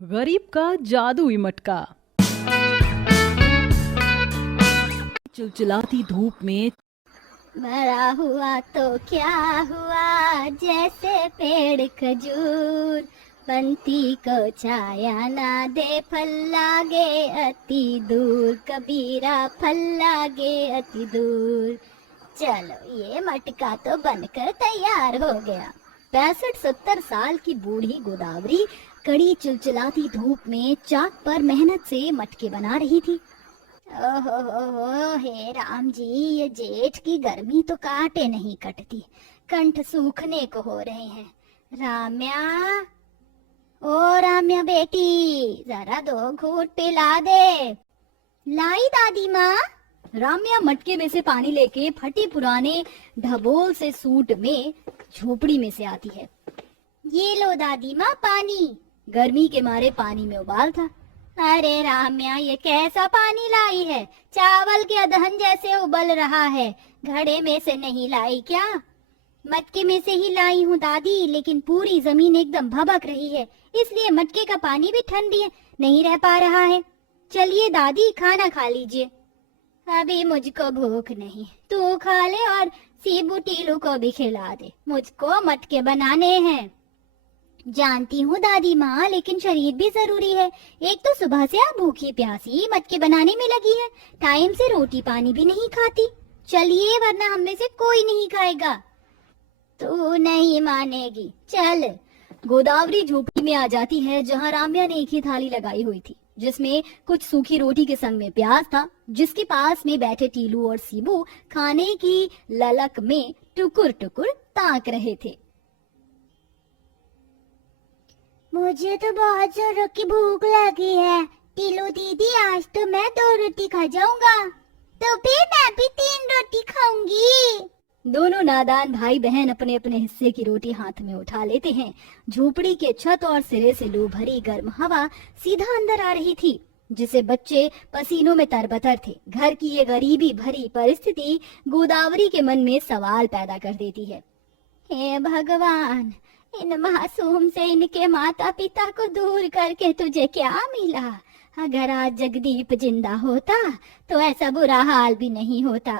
गरीब का जादुई मटका। चिलचिलाती धूप में बड़ा हुआ तो क्या हुआ, जैसे पेड़ खजूर, पंथी को छाया ना दे, फल लागे अति दूर, कबीरा फल लागे अति दूर। चलो ये मटका तो बनकर तैयार हो गया। 65-70 साल की बूढ़ी गोदावरी कड़ी चिलचिलाती धूप में चाक पर मेहनत से मटके बना रही थी। ओहो हे राम जी, ये जेठ की गर्मी तो काटे नहीं कटती, कंठ सूखने को हो रहे हैं। राम्या, ओ राम्या बेटी, जरा 2 घूंट पिला दे। लाई दादी माँ। राम्या मटके में से पानी लेके फटी पुराने ढबोल से सूट में झोपड़ी में से आती है। ये लो दादी माँ पानी। गर्मी के मारे पानी में उबाल था। अरे राम्या, ये कैसा पानी लाई है? चावल के अदहन जैसे उबल रहा है। घड़े में से नहीं लाई क्या? मटके में से ही लाई हूँ दादी, लेकिन पूरी जमीन एकदम भभक रही है, इसलिए मटके का पानी भी ठंडी है, नहीं रह पा रहा है। चलिए दादी, खाना खा लीजिए। अभी मुझको भूख नहीं, तू खा ले और सीबू टीलू को भी खिला दे, मुझको मटके बनाने हैं। जानती हूँ दादी माँ, लेकिन शरीर भी जरूरी है। एक तो सुबह से आप भूखी प्यासी मटके बनाने में लगी है, टाइम से रोटी पानी भी नहीं खाती। चलिए, वरना हम में से कोई नहीं खाएगा। तू नहीं मानेगी, चल। गोदावरी झोपड़ी में आ जाती है, जहाँ राम्या ने एक ही थाली लगाई हुई थी, जिसमें कुछ सूखी रोटी के संग में प्याज था, जिसके पास में बैठे टीलू और सीबू खाने की ललक में टुकुर टुकुर ताक रहे थे। मुझे तो बहुत जोरों की भूख लगी है। टीलू दीदी, आज तो मैं 2 रोटी खा जाऊंगा। तो फिर मैं भी 3 रोटी खाऊंगी। दोनों नादान भाई बहन अपने अपने हिस्से की रोटी हाथ में उठा लेते हैं। झोपड़ी के छत और सिरे से लू भरी गर्म हवा सीधा अंदर आ रही थी, जिसे बच्चे पसीनों में तरबतर थे। घर की ये गरीबी भरी परिस्थिति गोदावरी के मन में सवाल पैदा कर देती है। हे भगवान, इन मासूम से इनके माता पिता को दूर करके तुझे क्या मिला? अगर आज जगदीप जिंदा होता तो ऐसा बुरा हाल भी नहीं होता।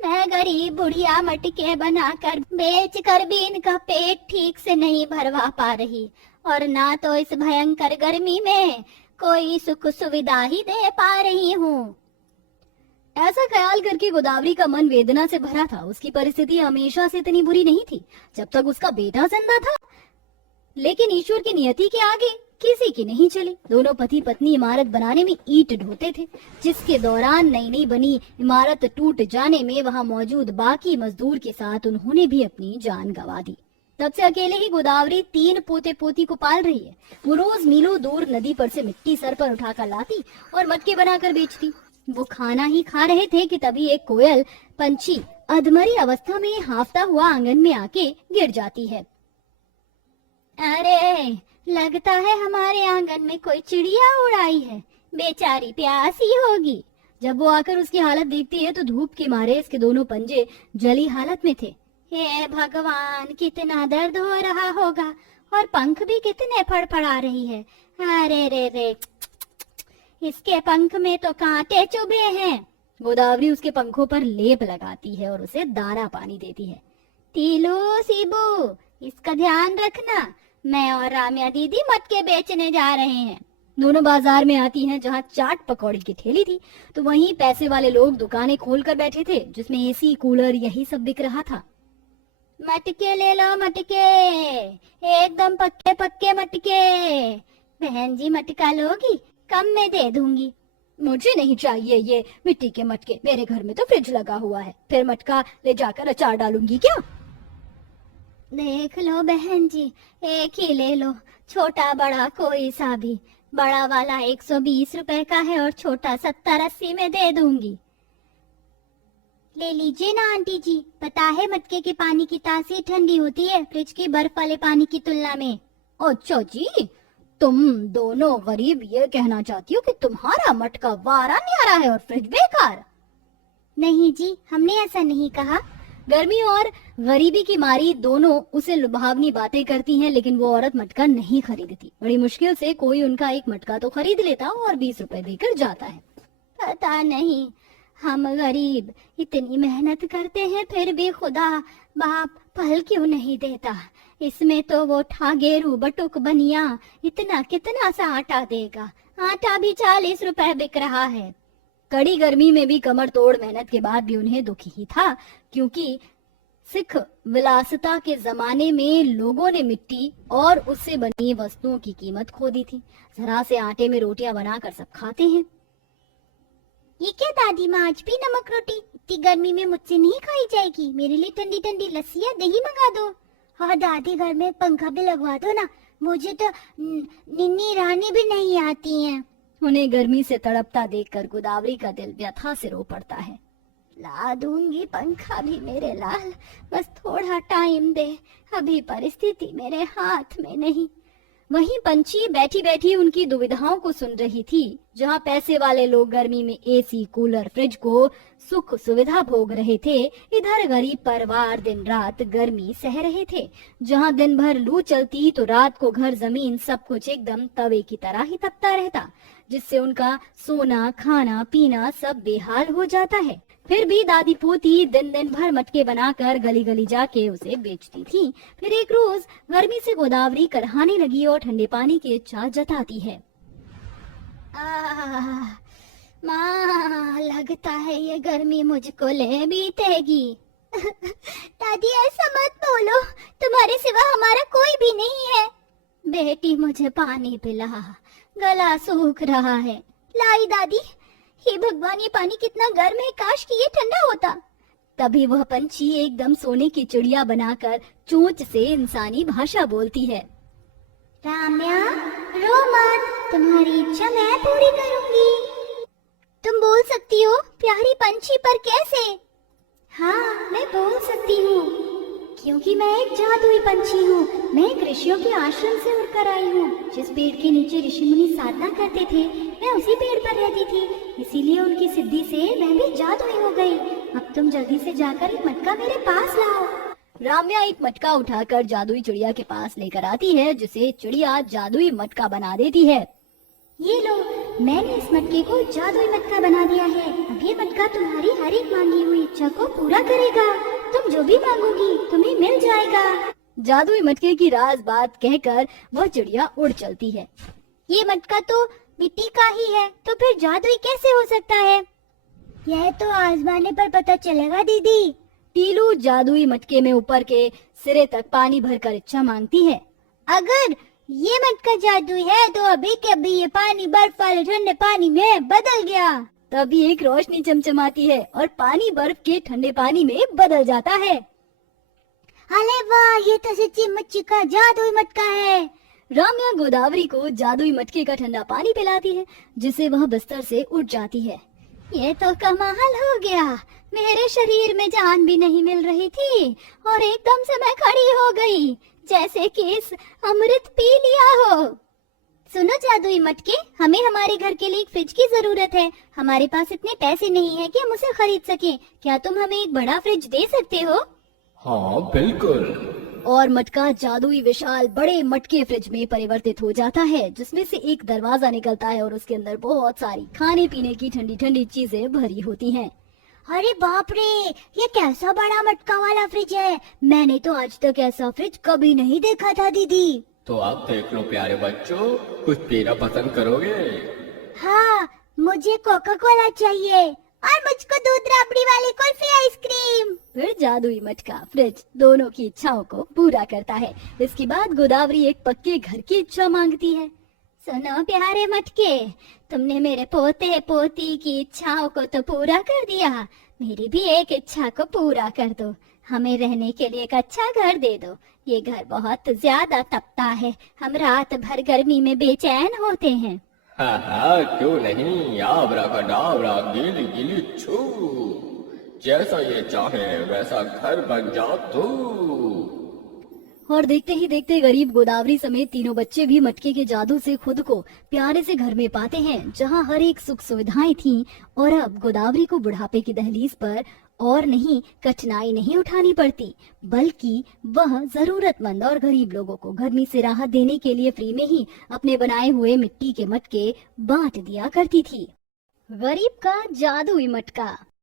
मैं गरीब बुढ़िया मटके बनाकर बेच कर भी इनका पेट ठीक से नहीं भरवा पा रही, और ना तो इस भयंकर गर्मी में कोई सुख सुविधा ही दे पा रही हूँ। ऐसा ख्याल करके गोदावरी का मन वेदना से भरा था। उसकी परिस्थिति हमेशा से इतनी बुरी नहीं थी जब तक उसका बेटा जिंदा था, लेकिन ईश्वर की नियति के आगे किसी की नहीं चली। दोनों पति पत्नी इमारत बनाने में ईंट ढोते थे, जिसके दौरान नई नई बनी इमारत टूट जाने में वहां मौजूद बाकी मजदूर के साथ उन्होंने भी अपनी जान गंवा दी। तब से अकेले ही गोदावरी 3 पोते पोती को पाल रही है। वो रोज मीलों दूर नदी पर से मिट्टी सर पर उठाकर लाती और मटके बनाकर बेचती। वो खाना ही खा रहे थे कि तभी एक कोयल पंछी अधमरी अवस्था में हाफता हुआ आंगन में आके गिर जाती है। अरे, लगता है हमारे आंगन में कोई चिड़िया उड़ाई है, बेचारी प्यासी होगी। जब वो आकर उसकी हालत देखती है तो धूप के मारे इसके दोनों पंजे जली हालत में थे। हे भगवान, कितना दर्द हो रहा होगा, और पंख भी कितने फड़फड़ा रही है। अरे रे रे, इसके पंख में तो कांटे चुभे हैं। गोदावरी उसके पंखों पर लेप लगाती है और उसे दाना पानी देती है। टीलू, सीबू, इसका ध्यान रखना, मैं और राम्या दीदी मटके बेचने जा रहे हैं। दोनों बाजार में आती हैं, जहाँ चाट पकौड़ी की ठेली थी, तो वहीं पैसे वाले लोग दुकानें खोल कर बैठे थे, जिसमें एसी कूलर यही सब बिक रहा था। मटके ले लो, मटके, एकदम पक्के पक्के मटके। बहन जी, मटका लोगी? कम में दे दूंगी। मुझे नहीं चाहिए ये मिट्टी के मटके, मेरे घर में तो फ्रिज लगा हुआ है, फिर मटका ले जाकर अचार डालूंगी क्या? देख लो बहन जी, एक ही ले लो, छोटा बड़ा कोई सा भी। बड़ा वाला 120 रुपए का है और छोटा 70-80 में दे दूंगी। ले लीजिए ना आंटी जी, पता है मटके के पानी की तासीर ठंडी होती है फ्रिज की बर्फ वाले पानी की तुलना में। अच्छा जी, तुम दोनों गरीब ये कहना चाहती हो कि तुम्हारा मटका वारा न्यारा है और फ्रिज बेकार? नहीं जी, हमने ऐसा नहीं कहा। गर्मी और गरीबी की मारी दोनों उसे लुभावनी बातें करती हैं, लेकिन वो औरत मटका नहीं खरीदती। बड़ी मुश्किल से कोई उनका एक मटका तो खरीद लेता और 20 रुपए देकर जाता है। पता नहीं हम गरीब इतनी मेहनत करते हैं फिर भी खुदा बाप फल क्यों नहीं देता। इसमें तो वो ठागेरू बटुक बनिया इतना कितना सा आटा देगा। आटा भी 40 रुपए बिक रहा है। कड़ी गर्मी में भी कमर तोड़ मेहनत के बाद भी उन्हें दुख ही था, क्योंकि सिख विलासिता के जमाने में लोगों ने मिट्टी और उससे बनी वस्तुओं की कीमत खो दी थी। जरा से आटे में रोटियां बनाकर सब खाते हैं। ये क्या दादी माँ, आज भी नमक रोटी इतनी गर्मी में मुझसे नहीं खाई जाएगी। मेरे लिए ठंडी ठंडी लस्सी या दही मंगा दो। हाँ दादी, घर में पंखा भी लगवा दो ना, मुझे तो निन्नी रानी भी नहीं आती हैं। उन्हें गर्मी से तड़पता देखकर गोदावरी का दिल व्यथा से रो पड़ता है। ला दूंगी पंखा भी मेरे लाल, बस थोड़ा टाइम दे, अभी परिस्थिति मेरे हाथ में नहीं। वहीं पंछी बैठी बैठी उनकी दुविधाओं को सुन रही थी। जहाँ पैसे वाले लोग गर्मी में एसी, कूलर, फ्रिज को सुख सुविधा भोग रहे थे, इधर गरीब परिवार दिन रात गर्मी सह रहे थे। जहाँ दिन भर लू चलती तो रात को घर जमीन सब कुछ एकदम तवे की तरह ही तपता रहता, जिससे उनका सोना खाना पीना सब बेहाल हो जाता है। फिर भी दादी पोती दिन दिन भर मटके बनाकर गली गली जाके उसे बेचती थी। फिर एक रोज गर्मी से गोदावरी करहाने लगी और ठंडे पानी की इच्छा जताती है। माँ, लगता है ये गर्मी मुझको ले बीतेगी। दादी ऐसा मत बोलो, तुम्हारे सिवा हमारा कोई भी नहीं है। बेटी मुझे पानी पिला, गला सूख रहा है। लाई दादी, हे भगवान, ये पानी कितना गर्म है, काश कि ये ठंडा होता। तभी वह पंछी एकदम सोने की चिड़िया बनाकर चोंच से इंसानी भाषा बोलती है। राम्या, रो मत, तुम्हारी इच्छा मैं पूरी करूंगी। तुम बोल सकती हो प्यारी पंछी, पर कैसे? हाँ, मैं बोल सकती हूँ, क्योंकि मैं एक जादुई पंछी हूँ। मैं एक ऋषियों के आश्रम से उड़कर आई हूँ। जिस पेड़ के नीचे ऋषि मुनि साधना करते थे, मैं उसी पेड़ पर रहती थी, इसीलिए उनकी सिद्धि से मैं भी जादुई हो गई। अब तुम जल्दी से जाकर एक मटका मेरे पास लाओ। राम्या एक मटका उठाकर जादुई चिड़िया के पास लेकर आती है, जिसे चिड़िया जादुई मटका बना देती है। ये लो, मैंने इस मटके को जादुई मटका बना दिया है। अब ये मटका तुम्हारी हर एक मांगी हुई इच्छा को पूरा करेगा। तुम जो भी मांगोगी तुम्हें मिल जाएगा। जादुई मटके की राज बात कहकर वह चिड़िया उड़ चलती है। ये मटका तो मिट्टी का ही है, तो फिर जादुई कैसे हो सकता है? यह तो आजमाने पर पता चलेगा दीदी। टीलू जादुई मटके में ऊपर के सिरे तक पानी भरकर इच्छा मांगती है। अगर ये मटका जादुई है तो अभी के अभी ये पानी बर्फ वाले ठंडे पानी में बदल गया। तभी एक रोशनी चमचमाती है और पानी बर्फ के ठंडे पानी में बदल जाता है। अरे वाह, ये तो सच्ची मच्छी का जादुई मटका है। राम्या गोदावरी को जादुई मटके का ठंडा पानी पिलाती है, जिसे वह बिस्तर से उठ जाती है। ये तो कमाल हो गया, मेरे शरीर में जान भी नहीं मिल रही थी और एकदम से मैं खड़ी हो गई, जैसे कि इस अमृत पी लिया हो। सुनो जादुई मटके, हमें हमारे घर के लिए एक फ्रिज की जरूरत है। हमारे पास इतने पैसे नहीं है कि हम उसे खरीद सकें। क्या तुम हमें एक बड़ा फ्रिज दे सकते हो? हाँ बिल्कुल। और मटका जादुई विशाल बड़े मटके फ्रिज में परिवर्तित हो जाता है, जिसमें से एक दरवाजा निकलता है और उसके अंदर बहुत सारी खाने पीने की ठंडी ठंडी चीजें भरी होती हैं। अरे बाप रे, ये कैसा बड़ा मटका वाला फ्रिज है। मैंने तो आज तक ऐसा फ्रिज कभी नहीं देखा था दीदी। तो आप देख लो प्यारे बच्चों, कुछ पीना पसंद करोगे? हाँ, मुझे कोका कोला चाहिए और मुझको दूध राबड़ी वाली कुल्फी आइसक्रीम। फिर जादुई मटका फ्रिज दोनों की इच्छाओं को पूरा करता है। इसके बाद गोदावरी एक पक्के घर की इच्छा मांगती है। सुनो प्यारे मटके, तुमने मेरे पोते पोती की इच्छाओं को तो पूरा कर दिया, मेरी भी एक इच्छा को पूरा कर दो। हमें रहने के लिए एक अच्छा घर दे दो। ये घर बहुत ज्यादा तपता है, हम रात भर गर्मी में बेचैन होते हैं। हाँ हाँ, क्यों नहीं, आबराकडाबरा गीली गीली छू, जैसा ये चाहे वैसा घर बन जा तू। और देखते ही देखते गरीब गोदावरी समेत तीनों बच्चे भी मटके के जादू से खुद को प्यारे से घर में पाते हैं, जहाँ हर एक सुख सुविधाएं थीं। और अब गोदावरी को बुढ़ापे की दहलीज पर और नहीं कठिनाई नहीं उठानी पड़ती, बल्कि वह जरूरतमंद और गरीब लोगों को गर्मी से राहत देने के लिए फ्री में ही अपने बनाए हुए मिट्टी के मटके बांट दिया करती थी। गरीब का जादुई मटका।